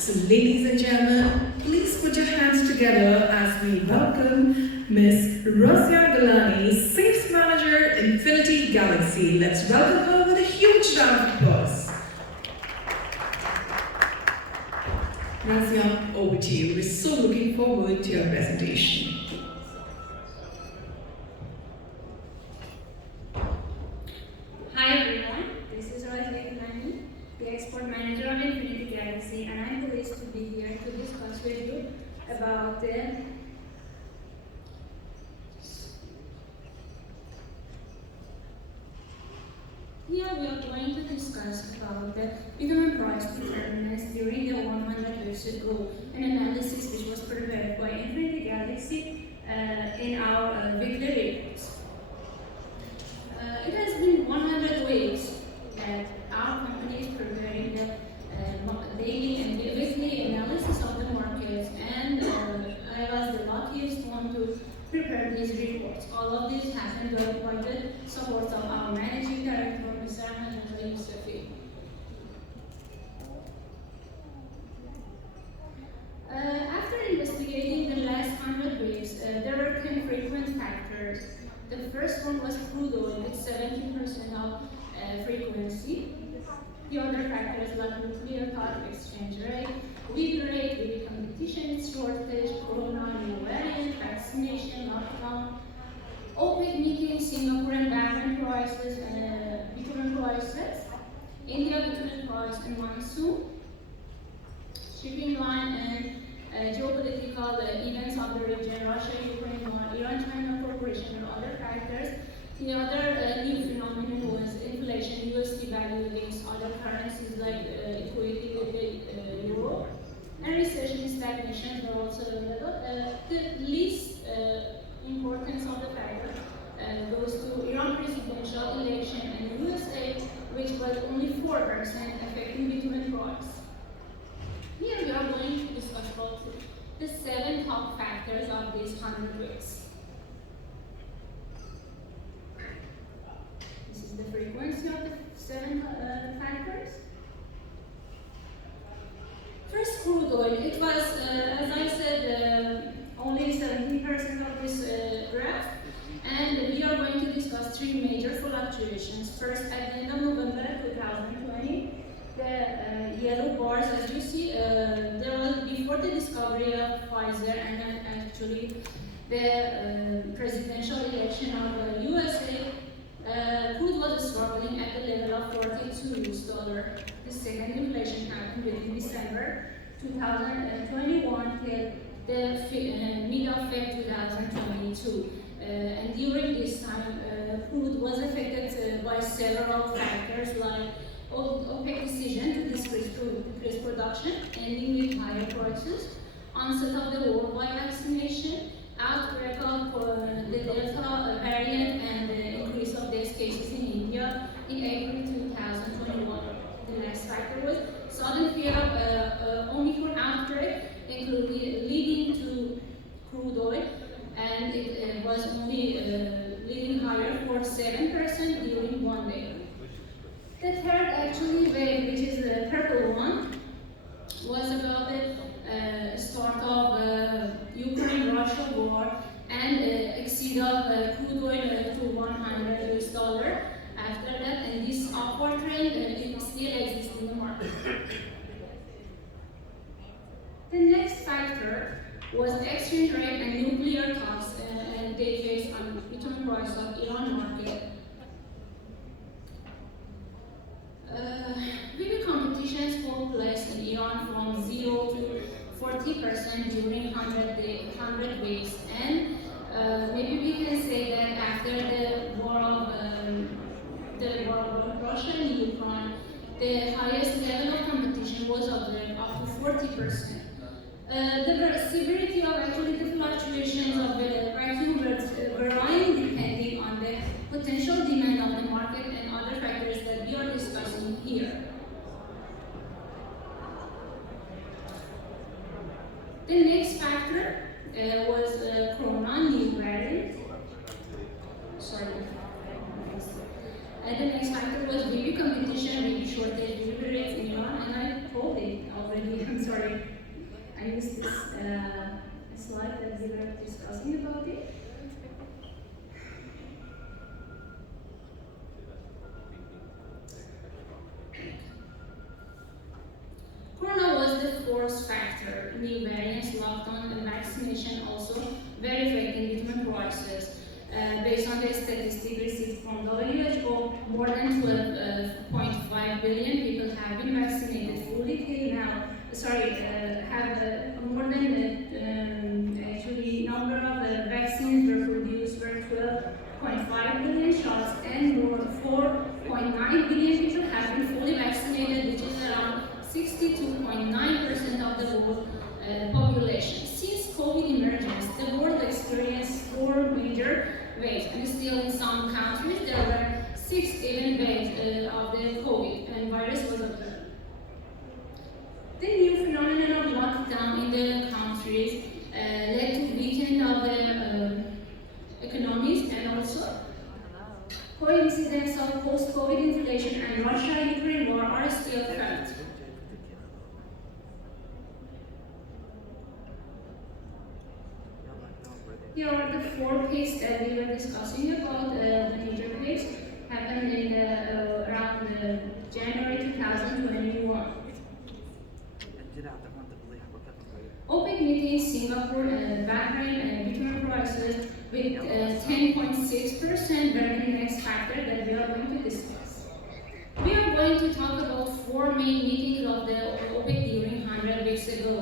So ladies and gentlemen, please put your hands together as we welcome Miss Razieh Gilani, Sales Manager, Infinity Galaxy. Let's welcome her with a huge round of applause. Razieh, over to you. We're so looking forward to your presentation. Hi everyone, this is Razieh Gilani, the Export Manager of Infinity Galaxy, and I'm pleased to be here to discuss with you about the Here we are going to discuss about the bitumen price determinants during the 100 years ago, an analysis which was prepared by Infinity Galaxy in our weekly reports. It has been 100 weeks that our company is preparing the daily and weekly analysis of the markets, and I was the luckiest one to prepare these reports. All of this happened by the support of our Managing Director, Mr. Razieh. After investigating the last 100 weeks, there were 10 frequent factors. The first one was crude oil with 17% of frequency. The other factors like nuclear power exchange rate, weak rate, weak competition, shortage, corona, new variant, vaccination, lockdown, OPEC meeting, Singapore environment prices, bitumen prices, India bitumen price and monsoon, shipping line and geopolitical events of the region, Russia, Ukraine, Iran, China cooperation, and other factors. The other new phenomenon was inflation, USD value against other currencies like equity with the euro, and recession stagnation were also available. The least importance of the factor goes to Iran presidential election and USA, which was only 4% affecting bitumen price. Here we are going to discuss about the 7 top factors of these 100 weeks. This is the frequency of the 7 factors. First, crude oil. It was, as I said, only 17% of this graph, and we are going to discuss 3 major fluctuations. First, at the end of November 2020, the yellow bars, as you see, there was before the discovery of Pfizer and then actually the presidential election of the USA, crude was struggling at the level of $42. The second inflation happened within December 2021 till the mid of Feb 2022. And during this time, crude was affected by several factors like OPEC decision to decrease production, ending with higher prices, onset of the worldwide vaccination, outbreak of the Delta variant, and the increase of death cases in India in April 2021. The next factor was sudden fear of Omicron outbreak, including leading to crude oil, and it was only leading higher for 7% during one day. The third actually wave, which is the purple one, was about the start of Ukraine-Russia war and exceed of crude oil to $100 after that, and this upward trend it still exists in the market. The next factor was exchange rate and nuclear talks and they faced on bitumen price of Iran market. Big competitions took place in Iran from 0 to 40% during 100 weeks, and maybe we can say that after the war of Russia and Ukraine, the highest level of competition was observed up to 40%. The severity of actually the fluctuations of the pricing varying depending on the potential demand of the market and other factors that we are discussing here. The next factor was corona new variant. Sorry. The next factor was baby competition, baby shortage, baby rates in Iran, and I told it already. I'm sorry. slide that we were discussing about it. Corona was the fourth factor. New variants, lockdown, and vaccination also were affecting bitumen prices. Based on the statistic received from WHO, more than 12.5 billion people have been vaccinated fully till now. Have more than actually number of vaccines were produced were 12.5 billion shots, and more 4.9 billion people have been fully vaccinated, which is around 62.9% of the world population. Since COVID emergence, the world experienced four major waves, and still in some countries there were 6 even waves of the COVID and virus was observed. The new phenomenon of lockdown in the countries led to weakening of the economies, and also coincidence of post-COVID inflation and Russia-Ukraine war are still felt. Here are the four peaks that we were discussing about. The major peaks happened in around January 2021. OPEC meeting Singapore and Bahrain bitumen prices with 10.6% better than the next factor that we are going to discuss. We are going to talk about four main meetings of the OPEC during 100 weeks ago.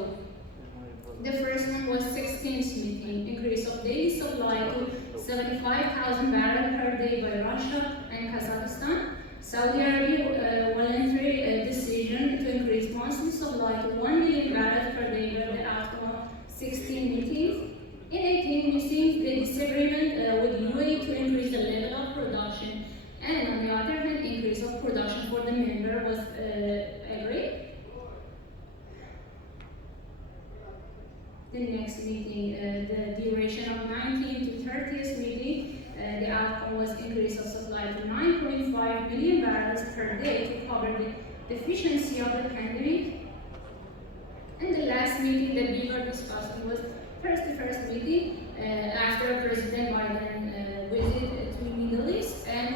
The first one was 16th meeting, increase of daily supply to 75,000 barrels per day by Russia and Kazakhstan. Saudi Arabia voluntary decision to increase monthly supply to 1 million barrels per day were the outcome of 16 meetings. In 18 meetings, the disagreement with UAE to increase the level of production, and on the other hand, increase of production for the member was agreed. The next meeting, the duration of 19th to 30th meeting, the outcome was increase of supply to 9.5 million barrels per day to cover the deficiency of the pandemic. And the last meeting that we were discussing was the first meeting after President Biden visit to the Middle East and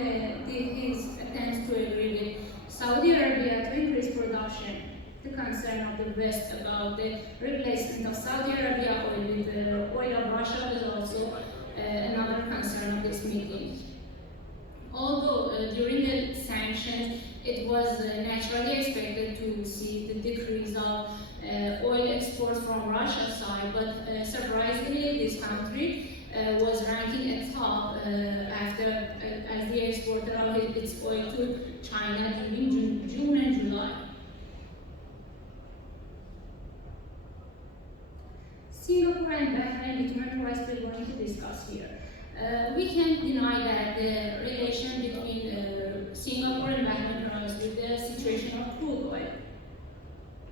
his attempts to agree with Saudi Arabia to increase production. The concern of the West about the replacement of Saudi Arabia oil with the oil of Russia was also another concern of this meeting. Although during the sanctions, it was naturally expected to see the decrease of oil exports from Russia's side, but surprisingly, this country was ranking at top after as the exporter of its oil to China during June and July. Singapore and Bahrain bitumen price we're going to discuss here. We can't deny that the relation between Singapore and Bahrain price with the situation of crude oil.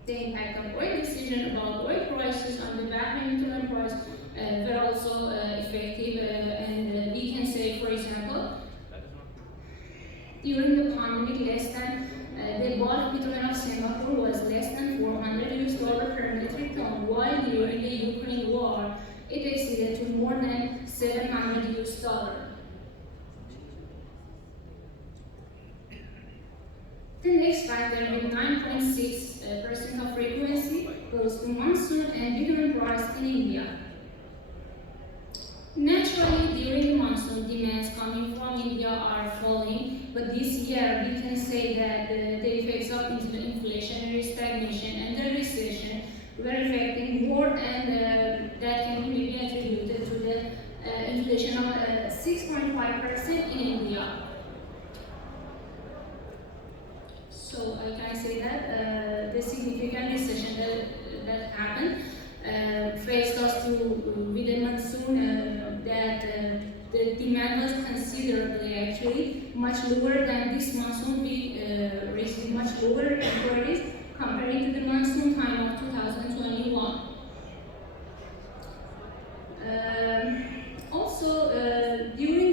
The impact of oil decision about oil prices on the Bahrain bitumen price were also effective, and we can say, for example, during the pandemic, the bulk bitumen of Singapore was less than $400 per metric ton, while during the Ukraine war, it exceeded to more than $700. The next factor, with 9.6% of frequency, goes to monsoon and bitumen price in India. Naturally, during the monsoon, demands coming from India are falling, but this year we can say that the effects of inflationary stagnation and the recession were affecting more, and that can be attributed to the inflation of 6.5% in India. So I can say that the significant recession that happened faced us with a monsoon that the demand was considerably actually much lower than this monsoon. We received much lower inquiries comparing to the monsoon time of 2021. Also, during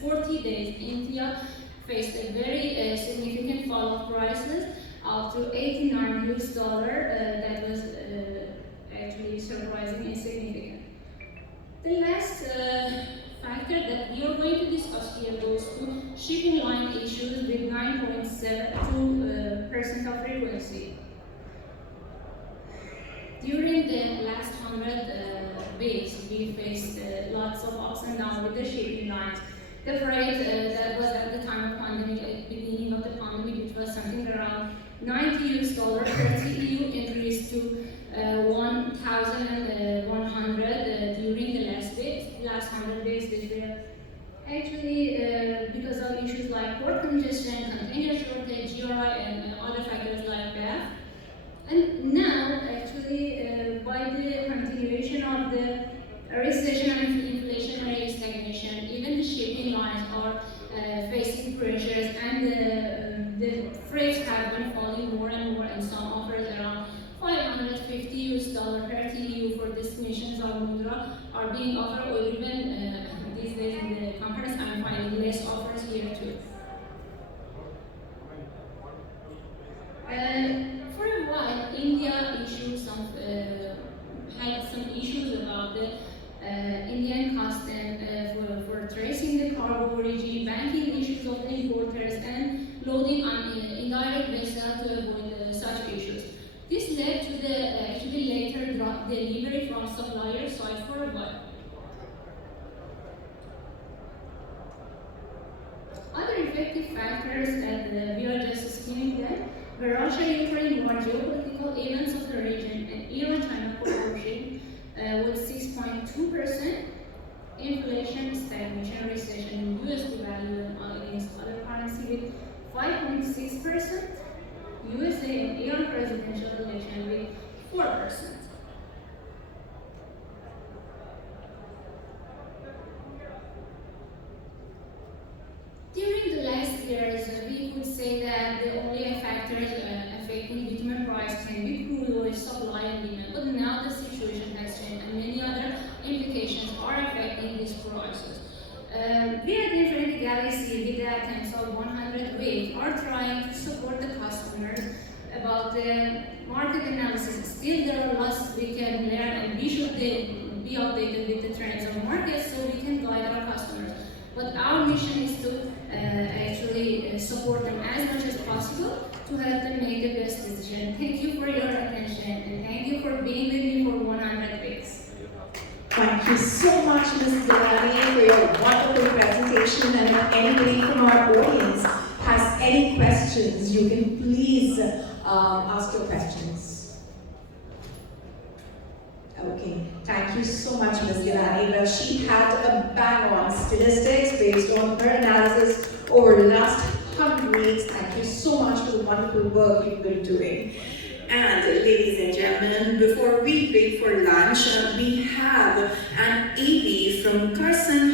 40 days, India faced a very significant fall of prices up to $89. That was actually surprising and significant. The last factor that we are going to discuss here goes to shipping line issues with 9.72% of frequency. During the last 100 weeks, we faced lots of ups and downs with the shipping lines. The freight that was at the time of pandemic, at the beginning of the pandemic, which was something around $90 per TEU, increased to 1,100 during the last 100 days. This were actually because of issues like port congestion, container shortage, GRI, and other factors like that. And now, actually, by the continuation of the recession and inflationary stagnation, even the shipping lines are facing pressures, and the freights have been falling more and more, and some offers around $550 per TEU for destinations of Mudra are being offered, or even these days in the conference I'm finding less offers here too. For a while, India had some issues about the Indian customs for tracing the cargo origin, banking issues of the importers, and loading on indirect vessels to avoid such issues. This led to the actually later drop delivery from supplier side for a while. Other effective factors that we are just skimming them were Russia-Ukraine war, geopolitical events of the region, and Iran-China cooperation with 6.2%, inflation, stagnation, recession, and USD value against other currency with 5.6%, USA and Iran presidential election with 4%. During the last years, we could say that the only factors affecting bitumen price can be crude oil supply and demand, but now the situation has changed and many other implications are affecting these prices. We at Infinity Galaxy, with the attempts of 100 Week, are trying to support the customers about the market analysis. Still, there are lots we can learn, and we should be updated with the trends of markets so we can guide our customers. But our mission is to actually support them as much as possible to help them make the best decision. Thank you for your attention, and thank you for being with me for 100 weeks. Thank you so much, Ms. Gilani, for your wonderful presentation. And if anybody from our audience has any questions, you can please ask your questions. Okay, thank you so much, Ms. Gilani. Well, she had a bang-on statistics based on her analysis over the last 100 weeks. Thank you so much for the wonderful work you've been doing. And ladies and gentlemen, before we break for lunch, we have an EV from Carson